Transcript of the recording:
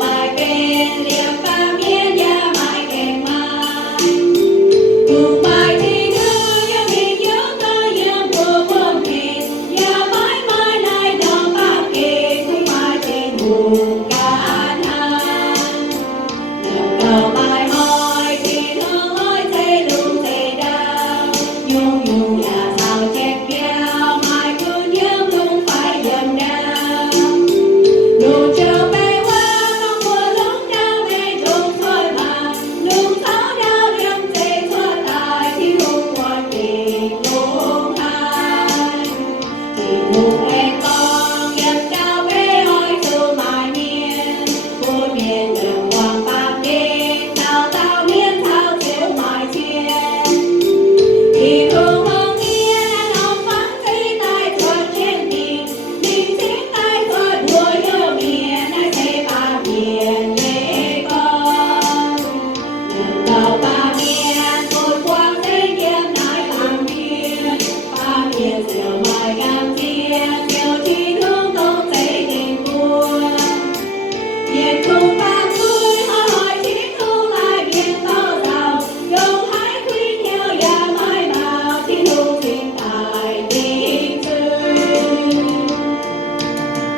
bài kèn liệp ba miên ya bài kèn mai bài thì đưa ya mình nhớ ta ya bờ bờ kèn ya mãi mãi nay đó ba kèn cùng bài kèn